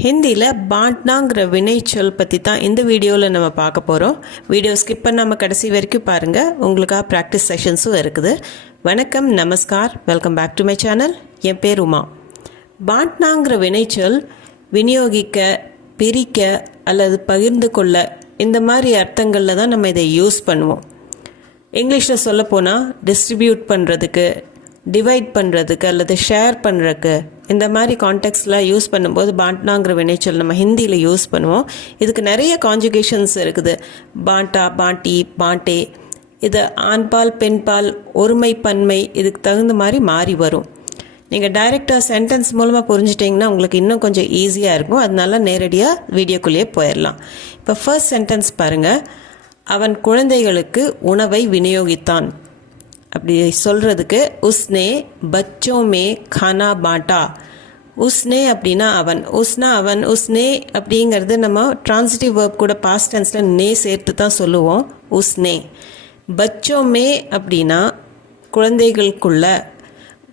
ஹிந்தியில் பாட்னாங்கிற வினைச்சொல் பற்றி தான் இந்த வீடியோவில் நம்ம பார்க்க போகிறோம். வீடியோ ஸ்கிப் பண்ணாமல் கடைசி வரைக்கும் பாருங்கள். உங்களுக்காக ப்ராக்டிஸ் செஷன்ஸும் இருக்குது. வணக்கம், நமஸ்கார், welcome back to my channel. என் பேர் உமா. பாட்னாங்கிற வினைச்சொல் விநியோகிக்க, பிரிக்க அல்லது பகிர்ந்து கொள்ள இந்த மாதிரி அர்த்தங்களில் தான் நம்ம இதை யூஸ் பண்ணுவோம். இங்கிலீஷில் சொல்லப்போனால் டிஸ்ட்ரிபியூட் பண்ணுறதுக்கு, டிவைட் பண்ணுறதுக்கு அல்லது ஷேர் பண்ணுறதுக்கு இந்த மாதிரி கான்டெக்ட்ஸ்லாம் யூஸ் பண்ணும்போது பாட்னாங்கிற வினைச்சொல் நம்ம ஹிந்தியில் யூஸ் பண்ணுவோம். இதுக்கு நிறைய கான்ஜுகேஷன்ஸ் இருக்குது. பாட்டா, பாட்டி, பாட்டே. இது ஆண்பால், பெண்பால், ஒருமை, பன்மை இதுக்கு தகுந்த மாதிரி மாறி வரும். நீங்கள் டைரெக்டாக சென்டென்ஸ் மூலமாக புரிஞ்சிட்டிங்கன்னா உங்களுக்கு இன்னும் கொஞ்சம் ஈஸியாக இருக்கும். அதனால நேரடியாக வீடியோக்குள்ளேயே போயிடலாம். இப்போ ஃபர்ஸ்ட் சென்டென்ஸ் பாருங்கள். அவன் குழந்தைகளுக்கு உணவை விநியோகித்தான். அப்படி சொல்கிறதுக்கு உஸ்னே பச்சோ மே கானா பாட்டா. உஸ்னே அப்படின்னா அவன், உஸ்னா அவன், உஸ்னே அப்படிங்கிறது நம்ம ட்ரான்சிட்டிவ் வேர்ப் கூட பாஸ்ட் டென்ஸில் நே சேர்த்து தான் சொல்லுவோம். உஸ்னே. பச்சோ மே அப்படின்னா குழந்தைகளுக்குள்ள,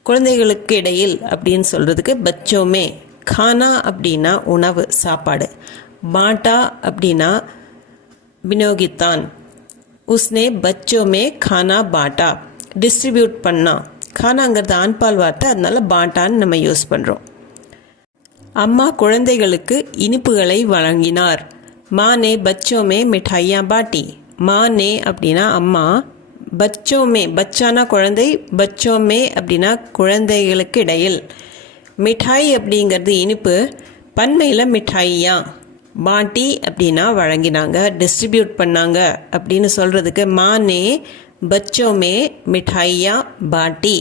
குழந்தைகளுக்கு இடையில் அப்படின்னு சொல்கிறதுக்கு பச்சோ மே. கானா அப்படின்னா உணவு, சாப்பாடு. பாட்டா அப்படின்னா விநியோகித்தான். உஸ்னே பச்சோ மே கானா பாட்டா. டிஸ்ட்ரிபியூட் பண்ணா. கானாங்கிறது ஆண்பால் வார்த்தை, அதனால பாட்டான்னு நம்ம யூஸ் பண்ணுறோம். அம்மா குழந்தைகளுக்கு இனிப்புகளை வழங்கினார். மானே பச்சோமே மிட்டாயா பாட்டி. மானே அப்படின்னா அம்மா, பச்சோமே பச்சானா குழந்தை, பச்சோமே அப்படின்னா குழந்தைகளுக்கு இடையில். மிட்டாய் அப்படிங்கிறது இனிப்பு, பன்மையில் மிட்டாயா. பாட்டி அப்படின்னா வழங்கினாங்க, டிஸ்ட்ரிபியூட் பண்ணாங்க அப்படின்னு சொல்கிறதுக்கு மானே பச்சோமே மிட்டாயா பாட்டி.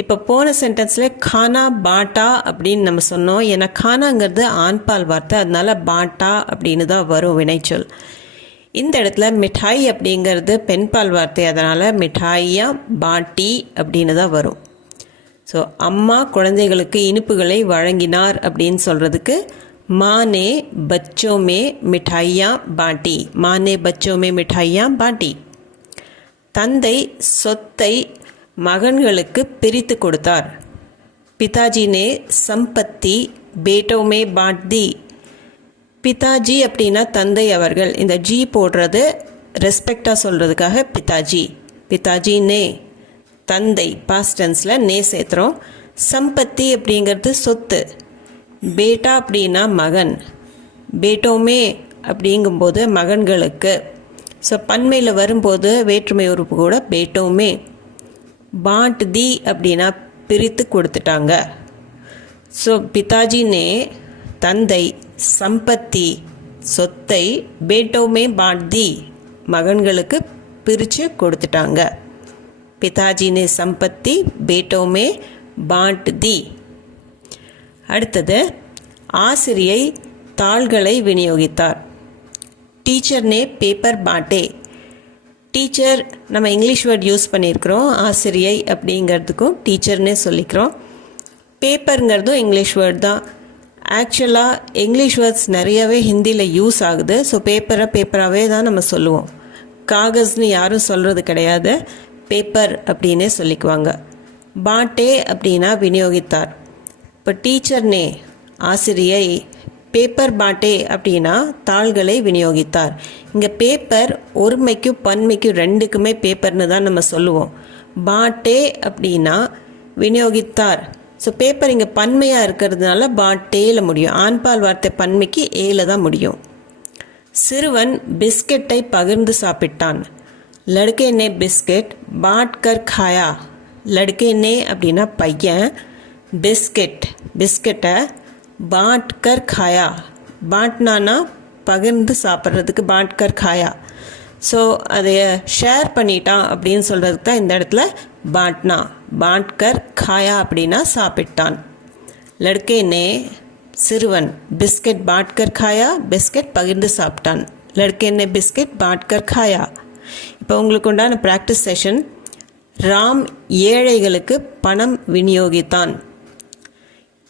இப்போ போன சென்டென்ஸில் கானா பாட்டா அப்படின்னு நம்ம சொன்னோம். ஏன்னா கானாங்கிறது ஆண்பால் வார்த்தை, அதனால பாட்டா அப்படின்னு தான் வரும் வினைச்சொல். இந்த இடத்துல மிட்டாய் அப்படிங்கிறது பெண்பால் வார்த்தை, அதனால் மிட்டாயா பாட்டி அப்படின்னு தான் வரும். ஸோ அம்மா குழந்தைகளுக்கு இனிப்புகளை வழங்கினார் அப்படின்னு சொல்கிறதுக்கு மானே பச்சோமே மிட்டாயா பாட்டி. மானே பச்சோமே மிட்டாயா பாட்டி. தந்தை சொத்தை மகன்களுக்கு பிரித்து கொடுத்தார். பிதாஜி நே சம்பத்தி பேட்டோ மே பாட் தி. பிதாஜி அப்படின்னா தந்தை அவர்கள். இந்த ஜி போடுறது ரெஸ்பெக்டாக சொல்கிறதுக்காக பிதாஜி. பிதாஜி நே தந்தை, பாஸ்ட் டென்ஸில் நே சேர்த்துறோம். சம்பத்தி அப்படிங்கிறது சொத்து. பேட்டா அப்படின்னா மகன். பேட்டோமே அப்படிங்கும்போது மகன்களுக்கு. ஸோ பன்மையில் வரும்போது வேற்றுமை உறுப்பு கூட பேட்டோமே. பாட் தி அப்படின்னா பிரித்து கொடுத்துட்டாங்க. ஸோ பிதாஜி நே தந்தை சம்பத்தி சொத்தை பேட்டோமே பாட் தி மகன்களுக்கு பிரித்து கொடுத்துட்டாங்க. பிதாஜி நே சம்பத்தி பேட்டோமே பாட் தி. அடுத்தது ஆசிரியை தாள்களை விநியோகித்தார். டீச்சர் நே பேப்பர் பாட்டே. டீச்சர் நம்ம இங்கிலீஷ் வேர்ட் யூஸ் பண்ணியிருக்கிறோம். ஆசிரியை அப்படிங்கிறதுக்கும் டீச்சர்னே சொல்லிக்கிறோம். பேப்பருங்கிறதும் இங்கிலீஷ் வேர்ட் தான். ஆக்சுவலாக இங்கிலீஷ் வேர்ட்ஸ் நிறையவே ஹிந்தியில் யூஸ் ஆகுது. ஸோ பேப்பராகவே தான் நம்ம சொல்லுவோம். காகஸ்னு யாரும் சொல்கிறது கிடையாது, பேப்பர் அப்படின்னே சொல்லிக்குவாங்க. பாட்டே அப்படின்னா விநியோகித்தார். இப்போ டீச்சர் நே ஆசிரியை, பேப்பர் பாட்டே அப்படின்னா தாள்களை விநியோகித்தார். இங்கே பேப்பர் ஒருமைக்கும் பன்மைக்கும் ரெண்டுக்குமே பேப்பர்னு தான் நம்ம சொல்லுவோம். பாட்டே அப்படின்னா விநியோகித்தார். ஸோ பேப்பர் இங்கே பன்மையாக இருக்கிறதுனால பாட்டேல முடியும். ஆண்பால் வார்த்தை பன்மைக்கு ஏல தான் முடியும். சிறுவன் பிஸ்கெட்டை பகிர்ந்து சாப்பிட்டான். லடுக்கே நே பிஸ்கெட் பாட்கர் காயா. லடுக்கே நே அப்படின்னா பையன், பிஸ்கெட்டை பாட்கர் காயா. பாட்னானா பகிர்ந்து சாப்பிட்றதுக்கு பாட்கர் காயா. ஸோ அதை ஷேர் பண்ணிட்டான் அப்படின்னு சொல்கிறதுக்கு தான் இந்த இடத்துல பாட்னா. பாட்கர் காயா அப்படின்னா சாப்பிட்டான். லடுக்கே நே சிறுவன் பிஸ்கெட் பாட்கர் காயா, பிஸ்கெட் பகிர்ந்து சாப்பிட்டான். லடுக்கே நே பிஸ்கெட் பாட்கர் காயா. இப்போ உங்களுக்கு உண்டான ப்ராக்டிஸ் செஷன். ராம் ஏழைகளுக்கு பணம் விநியோகித்தான்.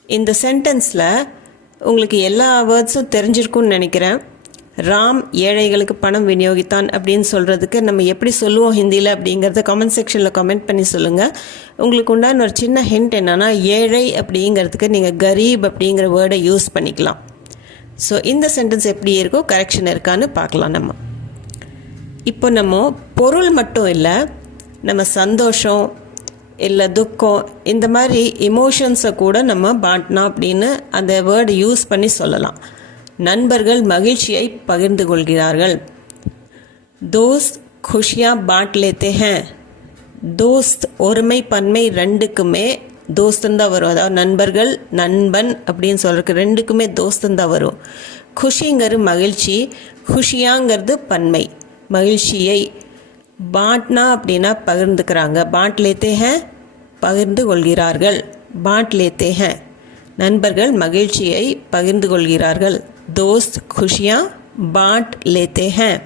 இந்த சென்டென்ஸில் உங்களுக்கு எல்லா வேர்ட்ஸும் தெரிஞ்சிருக்கும்னு நினைக்கிறேன். ராம் ஏழைகளுக்கு பணம் விநியோகித்தான் அப்படின்னு சொல்கிறதுக்கு நம்ம எப்படி சொல்லுவோம் ஹிந்தியில் அப்படிங்கிறத கமெண்ட் செக்ஷனில் கமெண்ட் பண்ணி சொல்லுங்கள். உங்களுக்கு உண்டான ஒரு சின்ன ஹிண்ட் என்னென்னா, ஏழை அப்படிங்கிறதுக்கு நீங்கள் கரீப் அப்படிங்கிற வேர்டை யூஸ் பண்ணிக்கலாம். ஸோ இந்த சென்டென்ஸ் எப்படி இருக்கோ கரெக்ஷன் இருக்கான்னு பார்க்கலாம் நம்ம. இப்போ நம்ம பொருள் மட்டும் இல்லை, நம்ம சந்தோஷம் இல்லை துக்கம் இந்த மாதிரி இமோஷன்ஸை கூட நம்ம பாட்னா அப்படின்னு அந்த வேர்டு யூஸ் பண்ணி சொல்லலாம். நண்பர்கள் மகிழ்ச்சியை பகிர்ந்து கொள்கிறார்கள். தோஸ்த் खुशियाँ बांट लेते हैं. தோஸ்த் ஒருமை பன்மை ரெண்டுக்குமே தோஸ்துன்னு தான் வரும். அதாவது நண்பர்கள் நண்பன் அப்படின்னு சொல்கிறதுக்கு ரெண்டுக்குமே தோஸ்துன்னு தான் வரும். குஷிங்கிறது மகிழ்ச்சி, குஷியாங்கிறது பன்மை மகிழ்ச்சியை. பாட்னா அப்படின்னா பகிர்ந்துக்கிறாங்க. பாண்ட் லேத்தே ஹேன் பகிர்ந்து கொள்கிறார்கள். பாண்ட் லேத்தே ஹேன் நண்பர்கள் மகிழ்ச்சியை பகிர்ந்து கொள்கிறார்கள். தோஸ்த் குஷியா பாண்ட் லேத்தே ஹேன்.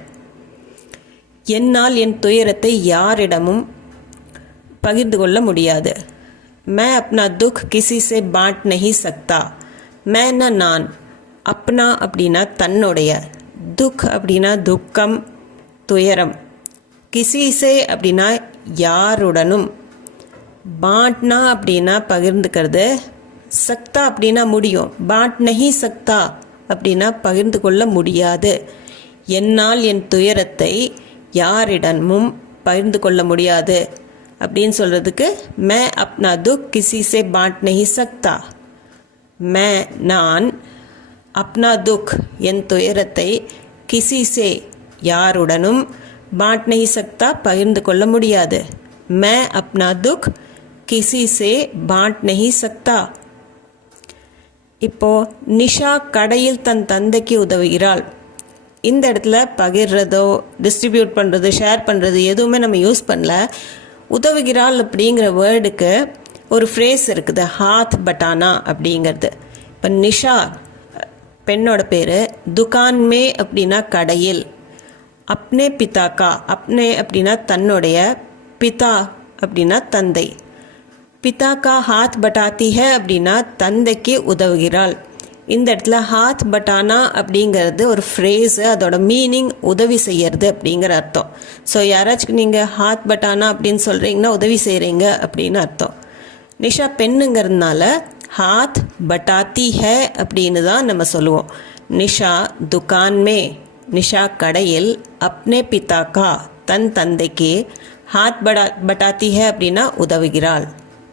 என்னால் என் துயரத்தை யாரிடமும் பகிர்ந்து கொள்ள முடியாது. मैं अपना दुख किसी से बांट नहीं सकता. मैंना நான், அப்னா அப்படின்னா தன்னுடைய, துக் அப்படின்னா துக்கம் துயரம், கிசிசே அப்படின்னா யாருடனும், பாட்னா அப்படின்னா பகிர்ந்துக்கிறது, சக்தா அப்படின்னா முடியும், பாட் நஹி சக்தா அப்படின்னா பகிர்ந்து கொள்ள முடியாது. என்னால் என் துயரத்தை யாரிடமும் பகிர்ந்து கொள்ள முடியாது அப்படின்னு சொல்கிறதுக்கு மே அப்னா துக் கிசி சே பாண்ட் நஹி சக்தா. மே நான், அப்னா துக் என் துயரத்தை, கிசி சே யாருடனும், பாண்ட் நஹி சக்தா பகிர்ந்து கொள்ள முடியாது. மே அப்னா துக் கிசி சே பாண்ட் நஹி சக்தா. இப்போது நிஷா கடையில் தன் தந்தைக்கு உதவுகிறாள். இந்த இடத்துல பகிர்றதோ டிஸ்ட்ரிபியூட் பண்ணுறது ஷேர் பண்ணுறது எதுவுமே நம்ம யூஸ் பண்ணல. உதவுகிறாள் அப்படிங்கிற வேர்டுக்கு ஒரு ஃப்ரேஸ் இருக்குது, ஹாத் பட்டானா அப்படிங்கிறது. இப்போ நிஷா பெண்ணோட பேர், துகான் மே அப்படின்னா கடையில், அப்னே பிதாக்கா அப்னே அப்படின்னா தன்னுடைய, பிதா அப்படின்னா தந்தை, பிதாக்கா ஹாத் பட்டாத்தி ஹே அப்படின்னா தந்தைக்கு உதவுகிறாள். இந்த இடத்துல ஹாத் பட்டானா அப்படிங்கிறது ஒரு ஃப்ரேஸு, அதோட மீனிங் உதவி செய்யறது அப்படிங்கிற அர்த்தம். ஸோ யாராச்சும் நீங்கள் ஹாத் பட்டானா அப்படின்னு சொல்கிறீங்கன்னா உதவி செய்கிறீங்க அப்படின்னு அர்த்தம். நிஷா பெண்ணுங்கிறதுனால ஹாத் பட்டாத்தி ஹே அப்படின்னு தான் நம்ம சொல்லுவோம். நிஷா துகான் மே, நிஷா கடையில், அப்னே பிதாக்கா தன் தந்தைக்கு, ஹாத் பட்டாத்தி ஹே அப்படின்னா உதவுகிறாள்.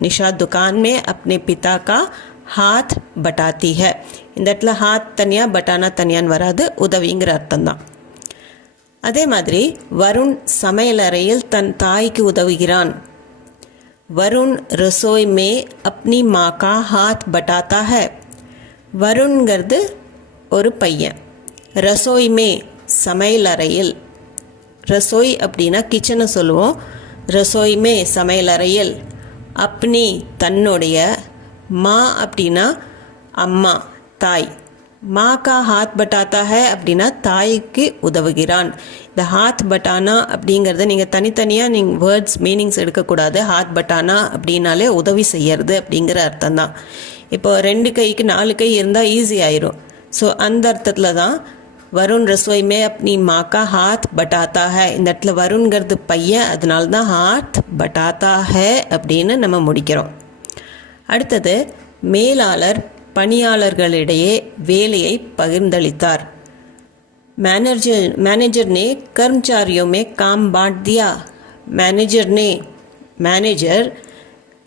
நிஷா துகான் மே அப்னே பிதாக்கா ஹாத் பட்டாத்தி ஹே. இந்த இடத்துல ஹாத் தனியாக பட்டானா தனியான்னு வராது, உதவிங்கிற அர்த்தம் தான். அதே மாதிரி வருண் சமையலறையில் தன் தாய்க்கு உதவுகிறான். வருண் ரசோய் மே அப்னி மா கா ஹாத் பட்டாத்தா ஹே. வருண்ங்கிறது ஒரு பையன், ரசோய் மே சமையலறையில், ரசோய் அப்படின்னா கிச்சனை சொல்லுவோம், ரசோய் மே சமையலறையில், அப்னி தன்னுடைய, மா அப்படின்னா அம்மா தாய், மா கா ஹாத் பட்டாத்தா ஹே அப்படின்னா தாய்க்கு உதவுகிறான். இந்த ஹாத் பட்டானா அப்படிங்கிறத நீங்கள் தனித்தனியாக நீங்கள் வேர்ட்ஸ் மீனிங்ஸ் எடுக்கக்கூடாது. ஹாத் பட்டானா அப்படின்னாலே உதவி செய்யறது அப்படிங்கிற அர்த்தம் தான். இப்போ 2 கைக்கு 4 கை இருந்தால் ஈஸி ஆயிரும். ஸோ அந்த அர்த்தத்தில் தான் வருண் ரசோய் மே அப்னி மா கா ஹாத் பட்டாத்தா ஹே. இந்த இடத்துல வருண்கிறது பையன், அதனால தான் ஹாத் பட்டாத்தா ஹே அப்படின்னு நம்ம முடிக்கிறோம். அடுத்தது மேலாளர் பணியாளர்களிடையே வேலையை பகிர்ந்தளித்தார். मैनेजर ने कर्मचारियों में काम बांट दिया. மேனேஜர்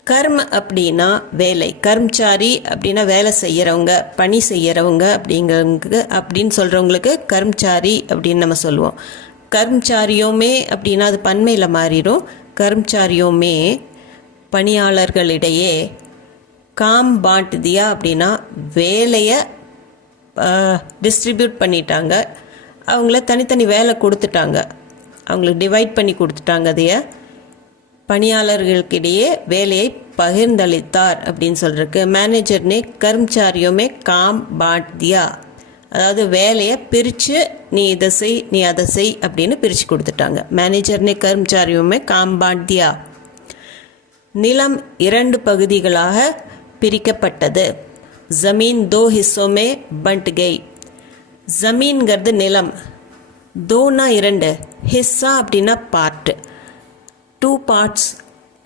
கர்ம அப்படின்னா வேலை, கர்மச்சாரி அப்படின்னா வேலை செய்கிறவங்க, பணி செய்கிறவங்க அப்படிங்கிறவங்க அப்படின்னு சொல்கிறவங்களுக்கு கர்மச்சாரி அப்படின்னு நம்ம சொல்லுவோம். கர்மச்சாரியோமே அப்படின்னா அது பன்மையில் மாறிடும். கர்மச்சாரியோமே பணியாளர்களிடையே, காம் பாண்ட் தியா அப்படின்னா வேலையை டிஸ்ட்ரிபியூட் பண்ணிட்டாங்க, அவங்கள தனித்தனி வேலை கொடுத்துட்டாங்க, அவங்களுக்கு டிவைட் பண்ணி கொடுத்துட்டாங்க. அதைய பணியாளர்களுக்கிடையே வேலையை பகிர்ந்தளித்தார் அப்படின்னு சொல்கிறதுக்கு மேனேஜர்னே கர்மச்சாரியோமே காம் பாண்ட் தியா, அதாவது வேலையை பிரித்து நீ இதை செய் நீ அதை செய் அப்படின்னு பிரித்து கொடுத்துட்டாங்க. மேனேஜர்னே கர்மச்சாரியோமே காம் பாண்ட் தியா. நிலம் 2 பகுதிகளாக பிரிக்கப்பட்டது. ஜமீன் 2 हिस्सों में बंट गई. ஜமீன்கிறது நிலம், 2னா 2, ஹிஸ்ஸா அப்படின்னா பார்ட், 2 பார்ட்ஸ்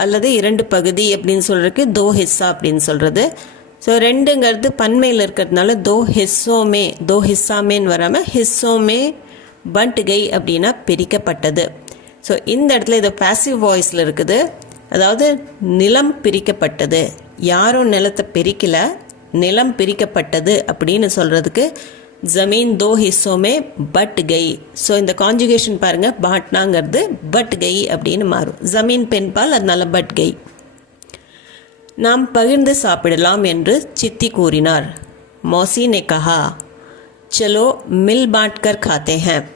அல்லது 2 பகுதி அப்படின்னு சொல்கிறதுக்கு 2 ஹிஸ்ஸா அப்படின்னு சொல்கிறது. ஸோ ரெண்டுங்கிறது பன்மையில் இருக்கிறதுனால தோ ஹிஸ்ஸாமேன்னு வராமல் ஹிஸ்ஸோமே பண்ட் கை அப்படின்னா பிரிக்கப்பட்டது. ஸோ இந்த இடத்துல இது பாசிவ் வாய்ஸில் இருக்குது. அதாவது நிலம் பிரிக்கப்பட்டது, யாரும் நிலத்தை பிரிக்கல, நிலம் பிரிக்கப்பட்டது அப்படின்னு சொல்கிறதுக்கு ஜமீன் தோ ஹிஸ்ஸோமே பட் கை. ஸோ இந்த கான்ஜுகேஷன் பாருங்கள், பாட்னாங்கிறது பட் கை அப்படின்னு மாறும். ஜமீன் பெண்பால், அதனால பட் கை. நாம் பகிர்ந்து சாப்பிடலாம் என்று சித்தி கூறினார். மௌசி நே கஹா சலோ மில் பாட்கர் காத்தே ஹேன்.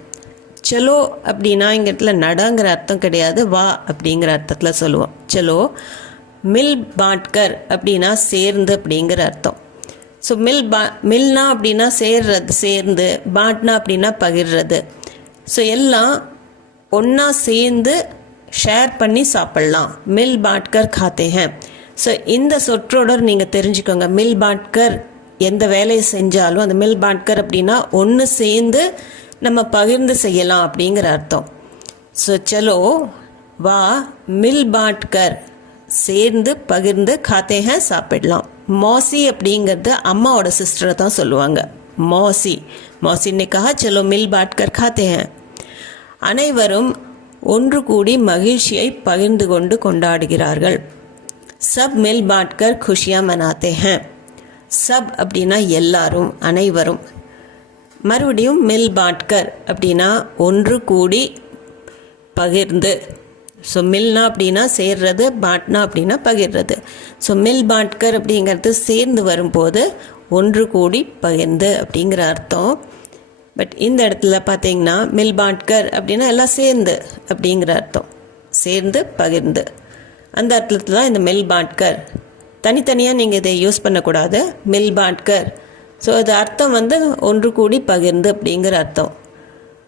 சலோ அப்படின்னா இங்க இடத்துல நடங்கிற அர்த்தம் கிடையாது, வா அப்படிங்கிற அர்த்தத்தில் சொல்லுவோம். சலோ மில் பாட்கர் அப்படின்னா சேர்ந்து அப்படிங்கிற அர்த்தம். ஸோ மில்னா அப்படின்னா சேர்ந்து, பாட்னா அப்படின்னா பகிர்றது. ஸோ எல்லாம் ஒன்றா சேர்ந்து ஷேர் பண்ணி சாப்பிட்லாம். மில் பாட்கர் காத்தே ஹேன். ஸோ இந்த சொற்றொடர் நீங்கள் தெரிஞ்சுக்கோங்க. மில் பாட்கர் எந்த வேலையை செஞ்சாலும் அந்த மில் பாட்கர் அப்படின்னா ஒன்று சேர்ந்து நம்ம பகிர்ந்து செய்யலாம் அப்படிங்கிற அர்த்தம். ஸோ சலோ வா மில் பாட்கர் சேர்ந்து பகிர்ந்து காத்தே ஹேன் சாப்பிடலாம். மௌசி அப்படிங்கிறது அம்மாவோட சிஸ்டரை தான் சொல்லுவாங்க. மௌசி நே கஹா சலோ மில் பாட்கர் காத்தே ஹேன். அனைவரும் ஒன்று கூடி மகிழ்ச்சியை பகிர்ந்து கொண்டு கொண்டாடுகிறார்கள். சப் மில் பாட்கர் குஷியா மனாத்தே ஹேன். சப் அப்படின்னா எல்லாரும், அனைவரும். மறுபடியும் மில் பாட்கர் அப்படின்னா ஒன்று கூடி பகிர்ந்து. ஸோ மில்னா அப்படின்னா சேர்றது, பாட்னா அப்படின்னா பகிர்றது. ஸோ மில் பாட்கர் அப்படிங்கிறது சேர்ந்து வரும்போது ஒன்று கூடி பகிர்ந்து அப்படிங்கிற அர்த்தம். பட் இந்த இடத்துல பார்த்தீங்கன்னா மில் பாட்கர் அப்படின்னா எல்லாம் சேர்ந்து அப்படிங்கிற அர்த்தம். சேர்ந்து பகிர்ந்து அந்த அர்த்தத்தில் தான் இந்த மில் பாட்கர். தனித்தனியாக நீங்கள் இதை யூஸ் பண்ணக்கூடாது. Mill badger. ஸோ அது அர்த்தம் ஒன்று கூடி பகிர்ந்து அப்படிங்கிற அர்த்தம்.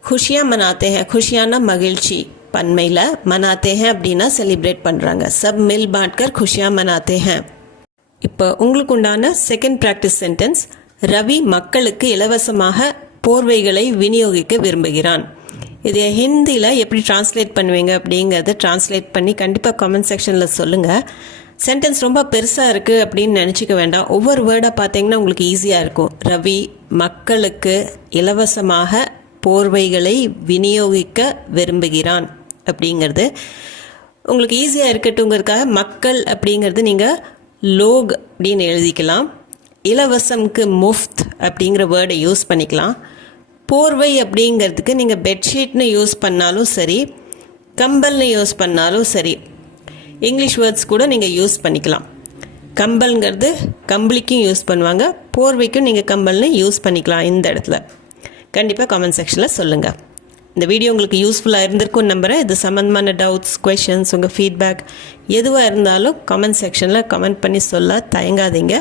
குஷியா மனாத்தே ஹேன். குஷியானா மகிழ்ச்சி பன்மையில், மனாத்தே ஹேன் அப்படின்னா செலிப்ரேட் பண்ணுறாங்க. சப் மில் பாட்கர் குஷியா மனாத்தே ஹேன். இப்போ உங்களுக்கு உண்டான செகண்ட் ப்ராக்டிஸ் சென்டென்ஸ். ரவி மக்களுக்கு இலவசமாக போர்வைகளை விநியோகிக்க விரும்புகிறான். இது ஹிந்தியில் எப்படி டிரான்ஸ்லேட் பண்ணுவீங்க அப்படிங்கிறத டிரான்ஸ்லேட் பண்ணி கண்டிப்பாக கமெண்ட் செக்ஷனில் சொல்லுங்கள். சென்டென்ஸ் ரொம்ப பெருசாக இருக்குது அப்படின்னு நினச்சிக்க வேண்டாம். ஒவ்வொரு வேர்டாக பார்த்தீங்கன்னா உங்களுக்கு ஈஸியாக இருக்கும். ரவி மக்களுக்கு இலவசமாக போர்வைகளை விநியோகிக்க விரும்புகிறான் அப்படிங்கிறது உங்களுக்கு ஈஸியாக இருக்கட்டுங்கிறதுக்காக மக்கள் அப்படிங்கிறது நீங்கள் லோக் அப்படின்னு எழுதிக்கலாம். இலவசம்க்கு முஃப்த் அப்படிங்கிற வேர்டை யூஸ் பண்ணிக்கலாம். போர்வை அப்படிங்கிறதுக்கு நீங்கள் பெட்ஷீட்னு யூஸ் பண்ணாலும் சரி, கம்பல்னு யூஸ் பண்ணாலும் சரி, இங்கிலீஷ் வேர்ட்ஸ் கூட நீங்கள் யூஸ் பண்ணிக்கலாம். கம்பல்ங்கிறது கம்பளிக்கும் யூஸ் பண்ணுவாங்க, போர்வைக்கும் நீங்கள் கம்பல்னு யூஸ் பண்ணிக்கலாம். இந்த இடத்துல கண்டிப்பாக கமெண்ட் செக்ஷனில் சொல்லுங்கள். இந்த வீடியோ உங்களுக்கு யூஸ்ஃபுல்லாக இருந்திருக்கும்னு நம்புகிறேன். இது சம்மந்தமான டவுட்ஸ், கொஷின்ஸ், உங்கள் ஃபீட்பேக் எதுவாக இருந்தாலும் கமெண்ட் செக்ஷனில் கமெண்ட் பண்ணி சொல்ல தயங்காதீங்க.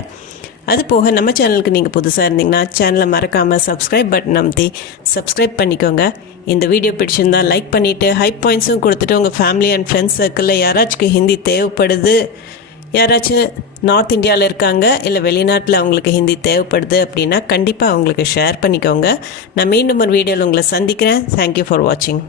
அது போக நம்ம சேனலுக்கு நீங்கள் புதுசாக இருந்தீங்கன்னா சேனலை மறக்காமல் சப்ஸ்கிரைப் பட்டன் அமுத்தி சப்ஸ்கிரைப் பண்ணிக்கோங்க. இந்த வீடியோ பிடிச்சிருந்தால் லைக் பண்ணிவிட்டு ஹைப் பாயிண்ட்ஸும் கொடுத்துட்டு உங்கள் ஃபேமிலி அண்ட் ஃப்ரெண்ட்ஸ் சர்க்கிளில் யாராச்சும் ஹிந்தி தேவைப்படுது, யாராச்சும் நார்த் இந்தியாவில் இருக்காங்க இல்லை வெளிநாட்டில் அவங்களுக்கு ஹிந்தி தேவைப்படுது அப்படின்னா கண்டிப்பாக அவங்களுக்கு ஷேர் பண்ணிக்கோங்க. நான் மீண்டும் ஒரு வீடியோவில் உங்களை சந்திக்கிறேன். தேங்க்யூ ஃபார் வாட்சிங்.